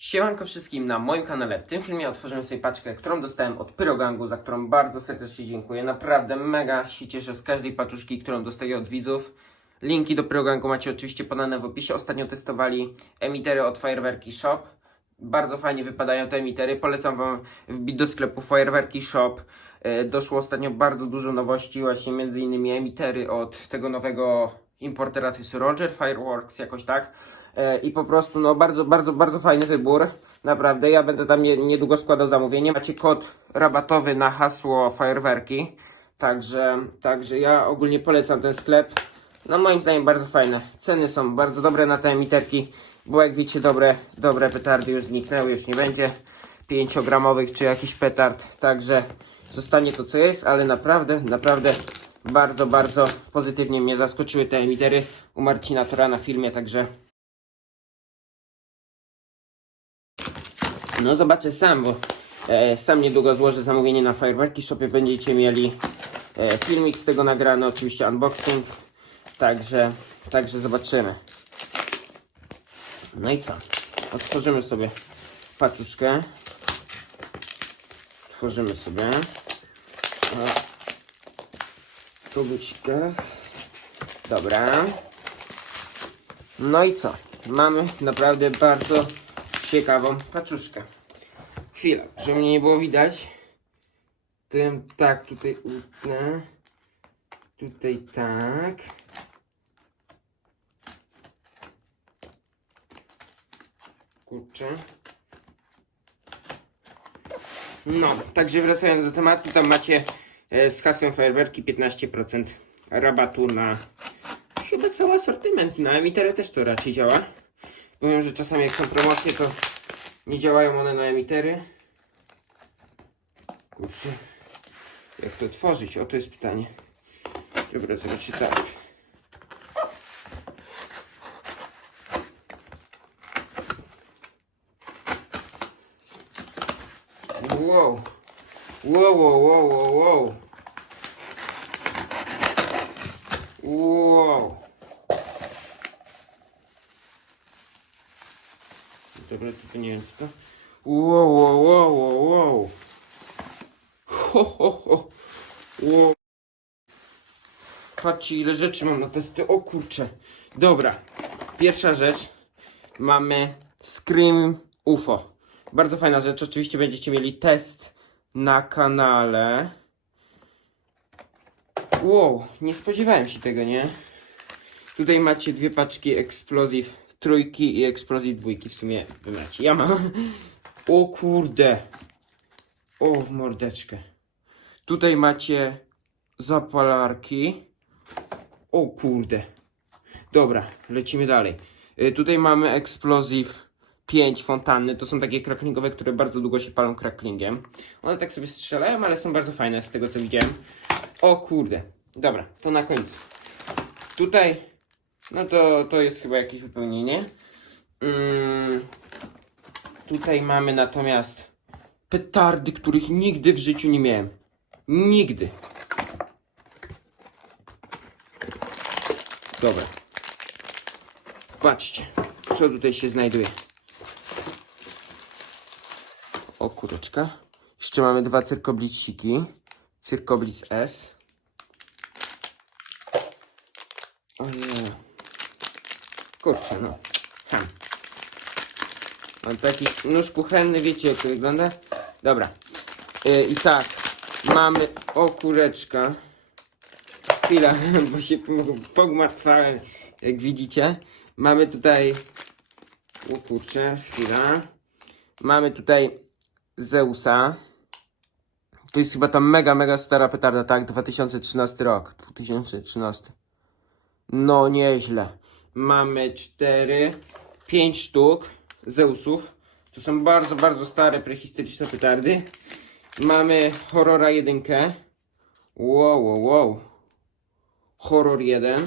Siemanko wszystkim na moim kanale. W tym filmie otworzymy sobie paczkę, którą dostałem od Pyrogangu, za którą bardzo serdecznie dziękuję. Naprawdę mega się cieszę z każdej paczuszki, którą dostaję od widzów. Linki do Pyrogangu macie oczywiście podane w opisie. Ostatnio testowali emitery od Fireworki Shop. Bardzo fajnie wypadają te emitery. Polecam Wam wbić do sklepu Fireworki Shop. E, Doszło ostatnio bardzo dużo nowości, właśnie między innymi emitery od tego nowego importera, to jest Roger Fireworks, jakoś tak. E, I po prostu, no bardzo, bardzo, bardzo fajny wybór. Naprawdę, ja będę tam nie, niedługo składał zamówienie. Macie kod rabatowy na hasło fajerwerki. Także, także ja ogólnie polecam ten sklep. No moim zdaniem bardzo fajne. Ceny są bardzo dobre na te emiterki, bo jak wiecie, dobre, dobre petardy już zniknęły, już nie będzie 5-gramowych czy jakiś petard. Także zostanie to co jest, ale naprawdę, naprawdę bardzo, bardzo pozytywnie mnie zaskoczyły te emitery u Marcina Tora na filmie, także no zobaczę sam, bo e, sam niedługo złożę zamówienie na Fireworki Shopie, będziecie mieli e, filmik z tego nagrany, oczywiście unboxing, także, także zobaczymy. No i co? Otworzymy sobie paczuszkę. Otworzymy sobie. O, tu gucikach. Dobra. No i co? Mamy naprawdę bardzo ciekawą paczuszkę. Chwila, żeby mnie nie było widać. Tym tak, tutaj utnę. Tutaj tak. Kurczę. No, także wracając do tematu, tam macie z hasłem fajerwerki 15% rabatu na chyba cały asortyment. Na emitery też to raczej działa. Powiem, że czasami jak są promocje, to nie działają one na emitery. Kurczę, jak to otworzyć? O, to jest pytanie. Dobra, zobaczcie tak. Wow. Wow, wow, wow, wow, wow. Wow. Dobra, to nie wiem co to. Wow, wow, wow, wow, wow. Ho, ho, ho. Wow. Patrzcie ile rzeczy mam na testy. O kurcze. Dobra. Pierwsza rzecz. Mamy Scream UFO. Bardzo fajna rzecz. Oczywiście będziecie mieli test na kanale. Wow, nie spodziewałem się tego, nie? Tutaj macie dwie paczki Explosive trójki i Explosive dwójki w sumie wy macie. Ja mam. O kurde. O w mordeczkę. Tutaj macie zapalarki. O kurde. Dobra, lecimy dalej. Y, tutaj mamy Explosive 5 fontanny. To są takie cracklingowe, które bardzo długo się palą cracklingiem. One tak sobie strzelają, ale są bardzo fajne z tego co widziałem. O kurde. Dobra, to na końcu. Tutaj, no to, to jest chyba jakieś wypełnienie. Mm, tutaj mamy natomiast petardy, których nigdy w życiu nie miałem. Nigdy. Dobra. Patrzcie, co tutaj się znajduje. O kureczka. Jeszcze mamy dwa cyrkobliciki. Cyrkoblic S. O nie. Kurczę, no. Ha. Mam taki nóż kuchenny, wiecie jak to wygląda? Dobra. Yy, I tak, mamy o kureczka. Chwila, bo się pogmatwałem, jak widzicie. Mamy tutaj, o kurczę, chwila. Mamy tutaj Zeusa. To jest chyba ta mega, mega stara petarda, tak? 2013 rok. 2013. No, nieźle. Mamy 4, 5 sztuk Zeusów. To są bardzo, bardzo stare, prehistoryczne petardy. Mamy Horrora 1. Wow, wow, wow. Horror 1.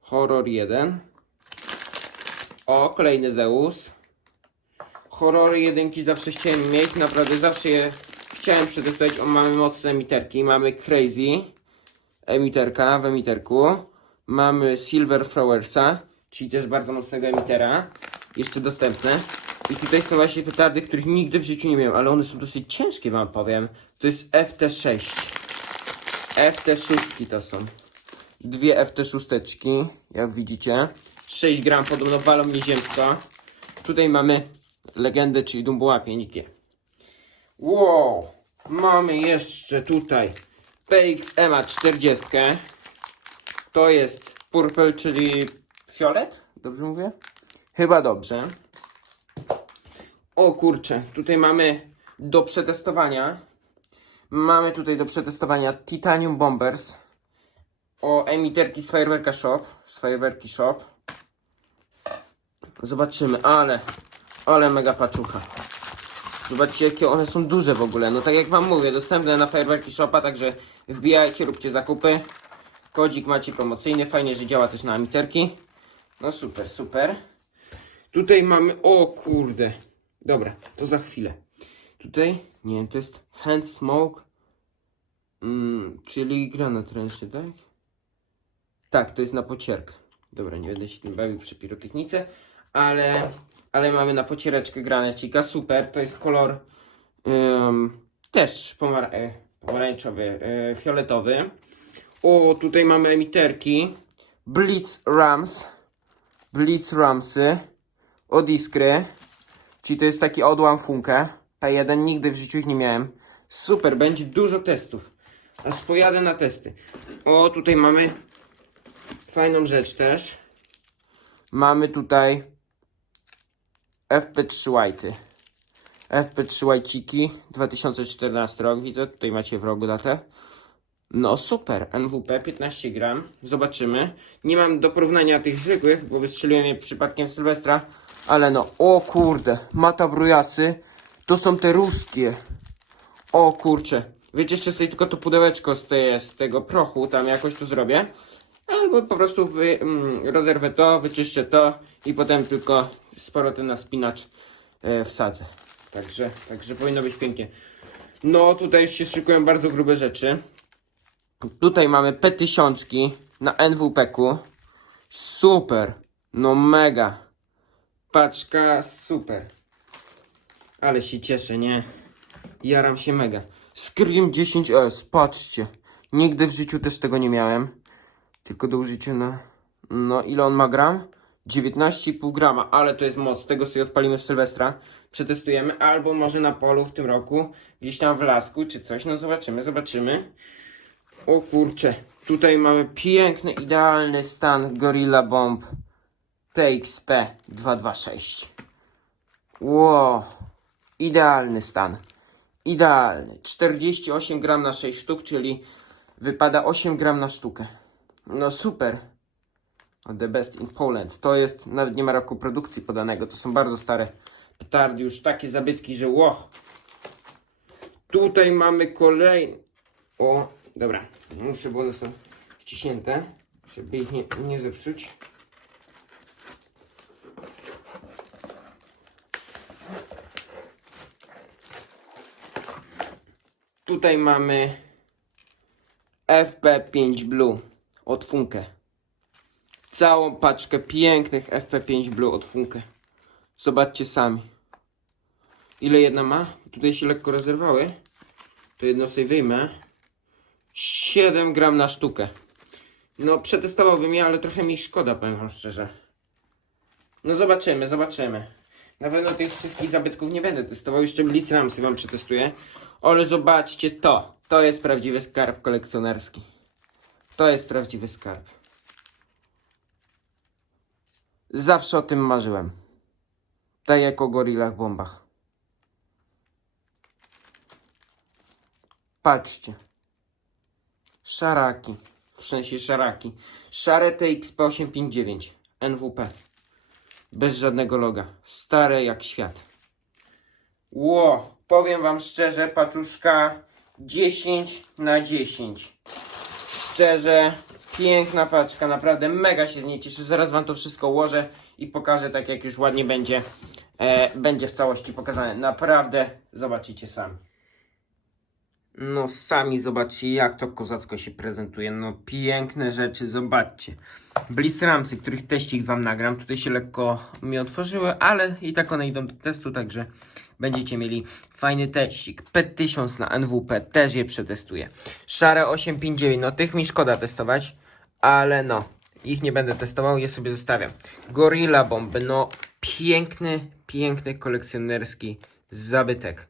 Horror 1. O, kolejny Zeus. Horrory jedynki zawsze chciałem mieć, naprawdę zawsze je chciałem przetestować. O, mamy mocne emiterki. Mamy Crazy emiterka w emiterku. Mamy Silver Flowersa, czyli też bardzo mocnego emitera, jeszcze dostępne. I tutaj są właśnie petardy, których nigdy w życiu nie miałem, ale one są dosyć ciężkie, wam powiem. To jest FT6. FT6 to są. Dwie FT6, jak widzicie. 6 gram, podobno walą nieziemsko. Tutaj mamy legendę, czyli Dumbuła 5G. Wow! Mamy jeszcze tutaj PXMA 40. To jest purple, czyli fiolet? Dobrze mówię? Chyba dobrze. O kurczę, tutaj mamy do przetestowania. Mamy tutaj do przetestowania Titanium Bombers. O emiterki z Fireworka Shop. Z Fireworki Shop. Zobaczymy, ale, ale mega paczucha. Zobaczcie, jakie one są duże w ogóle. No tak jak wam mówię, dostępne na Fireworki Shopa, także wbijajcie, róbcie zakupy. Kodzik macie promocyjny, fajnie, że działa też na emiterki. No super, super. Tutaj mamy, o kurde. Dobra, to za chwilę. Tutaj, nie wiem, to jest hand smoke, mm, czyli granat ręczny, tak? Tak, to jest na pocierkę. Dobra, nie będę się tym bawił przy pirotechnice, ale, ale mamy na pociereczkę granacika, super, to jest kolor ym, też pomar e, pomarańczowy, e, fioletowy. O, tutaj mamy emiterki, Blitz Rams, Blitz Ramsy, od Iskry, czyli to jest taki odłam funkę, P1, nigdy w życiu ich nie miałem. Super, będzie dużo testów, aż pojadę na testy. O, tutaj mamy fajną rzecz też. Mamy tutaj FP3 White'y. FP3 White'ciki, 2014 rok, widzę, tutaj macie w rogu datę. No super, NWP 15 gram, zobaczymy. Nie mam do porównania tych zwykłych, bo wystrzeliłem je przypadkiem Sylwestra, ale no, o kurde, mata brujasy, to są te ruskie. O kurcze, wiecie, jeszcze sobie tylko to pudełeczko z, te, z tego prochu tam jakoś to zrobię. Albo po prostu wy, mm, rozerwę to, wyczyszczę to i potem tylko sporo ten na spinacz e, wsadzę. Także, także powinno być pięknie. No tutaj już się szykują bardzo grube rzeczy. Tutaj mamy P1000 na NWP-ku. Super. No mega. Paczka super. Ale się cieszę, nie? Jaram się mega. Scream 10S, patrzcie. Nigdy w życiu też tego nie miałem. Tylko do użycia na... No ile on ma gram? 19,5 grama, ale to jest moc. Tego sobie odpalimy w Sylwestra. Przetestujemy. Albo może na polu w tym roku. Gdzieś tam w lasku czy coś. No zobaczymy, zobaczymy. O kurcze, tutaj mamy piękny, idealny stan Gorilla Bomb TXP 226. Wow, idealny stan. Idealny. 48 gram na 6 sztuk, czyli wypada 8 gram na sztukę. No super. The best in Poland. To jest, nawet nie ma roku produkcji podanego, to są bardzo stare petardy, już takie zabytki, że ło. Tutaj mamy kolejny. O, dobra. Muszę, bo one są wciśnięte, żeby ich nie, nie zepsuć. Tutaj mamy FP5 Blue od Funke. Całą paczkę pięknych FP5 Blue od Funke. Zobaczcie sami. Ile jedna ma? Tutaj się lekko rozerwały. To jedno sobie wyjmę. 7 gram na sztukę. No, przetestowałbym je, ale trochę mi szkoda, powiem wam szczerze. No zobaczymy, zobaczymy. Na pewno tych wszystkich zabytków nie będę testował, jeszcze Blitz Ramsy wam przetestuję. Ale zobaczcie to. To jest prawdziwy skarb kolekcjonerski. To jest prawdziwy skarb. Zawsze o tym marzyłem. Tak jak o gorillach bombach. Patrzcie. Szaraki. W sensie szaraki. Szare TXP859 NWP. Bez żadnego loga. Stare jak świat. Ło, powiem wam szczerze, paczuszka 10 na 10. Szczerze, piękna paczka, naprawdę mega się z niej cieszę. Zaraz wam to wszystko ułożę i pokażę tak jak już ładnie będzie. E, będzie w całości pokazane. Naprawdę zobaczycie sami. No sami zobaczcie jak to kozacko się prezentuje. No piękne rzeczy, zobaczcie. Blitz Ramsy, których teścik wam nagram. Tutaj się lekko mi otworzyły, ale i tak one idą do testu, także będziecie mieli fajny teścik. P1000 na NWP też je przetestuję. Szare 859, no tych mi szkoda testować, ale no, ich nie będę testował, je sobie zostawiam. Gorilla Bomby, no piękny, piękny kolekcjonerski zabytek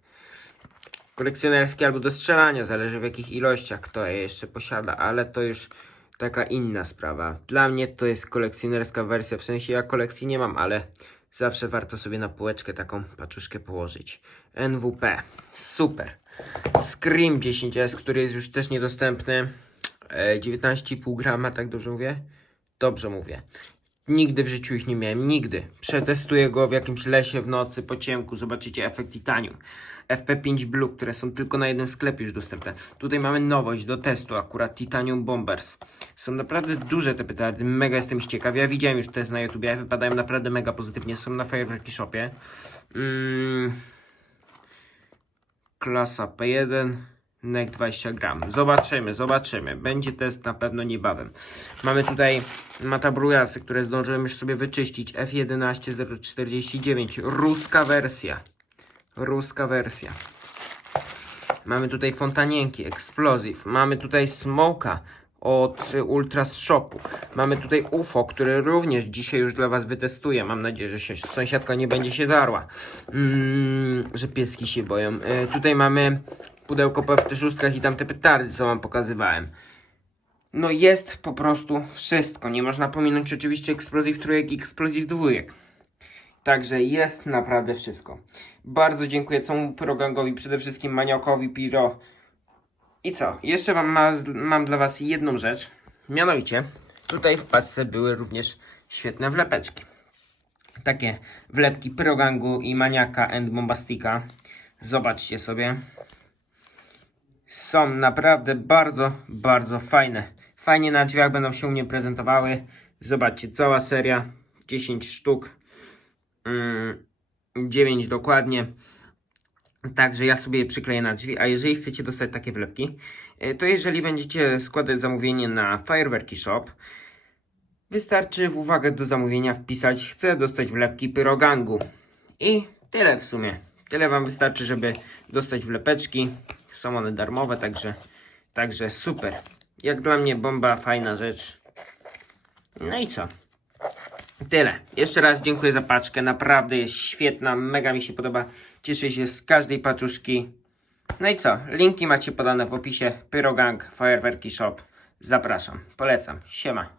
kolekcjonerskie albo do strzelania, zależy w jakich ilościach kto je jeszcze posiada, ale to już taka inna sprawa. Dla mnie to jest kolekcjonerska wersja, w sensie ja kolekcji nie mam, ale zawsze warto sobie na półeczkę taką paczuszkę położyć. NWP, super. Scream 10S, który jest już też niedostępny. E, 19,5 grama, tak dobrze mówię? Dobrze mówię. Nigdy w życiu ich nie miałem, nigdy. Przetestuję go w jakimś lesie w nocy, po ciemku, zobaczycie efekt titanium. FP5 Blue, które są tylko na jednym sklepie już dostępne. Tutaj mamy nowość do testu, akurat Titanium Bombers. Są naprawdę duże te petardy, mega jestem ciekaw. Ja widziałem już test na YouTube, wypadają naprawdę mega pozytywnie. Są na Fireworki Shopie. Mm. Klasa P1. NEC 20 gram. Zobaczymy, zobaczymy. Będzie test na pewno niebawem. Mamy tutaj matabrujasy, które zdążyłem już sobie wyczyścić. F11049. Ruska wersja. Ruska wersja. Mamy tutaj fontanienki, Explosive. Mamy tutaj Smoka od Ultras Shopu. Mamy tutaj UFO, które również dzisiaj już dla Was wytestuję. Mam nadzieję, że się, sąsiadka nie będzie się darła. Mm, że pieski się boją. Y, tutaj mamy pudełko po FT6 i tamte petardy, co Wam pokazywałem. No jest po prostu wszystko. Nie można pominąć oczywiście Explosive trójek i Explosive dwójek. Także jest naprawdę wszystko. Bardzo dziękuję całemu pyrogangowi, przede wszystkim Maniokowi, Piro. I co? Jeszcze wam ma, mam dla was jedną rzecz. Mianowicie, tutaj w paczce były również świetne wlepeczki. Takie wlepki pyrogangu i maniaka and bombastika. Zobaczcie sobie. Są naprawdę bardzo, bardzo fajne. Fajnie na drzwiach będą się u mnie prezentowały. Zobaczcie, cała seria. 10 sztuk. 9 dokładnie. Także ja sobie je przykleję na drzwi, a jeżeli chcecie dostać takie wlepki, y, to jeżeli będziecie składać zamówienie na Fireworki Shop, wystarczy w uwagę do zamówienia wpisać chcę dostać wlepki pyrogangu. I tyle w sumie. Tyle wam wystarczy, żeby dostać wlepeczki. Są one darmowe, także, także super. Jak dla mnie bomba, fajna rzecz. No i co? Tyle. Jeszcze raz dziękuję za paczkę. Naprawdę jest świetna. Mega mi się podoba. Cieszę się z każdej paczuszki. No i co? Linki macie podane w opisie. Pyrogang, Fireworki Shop. Zapraszam. Polecam. Siema.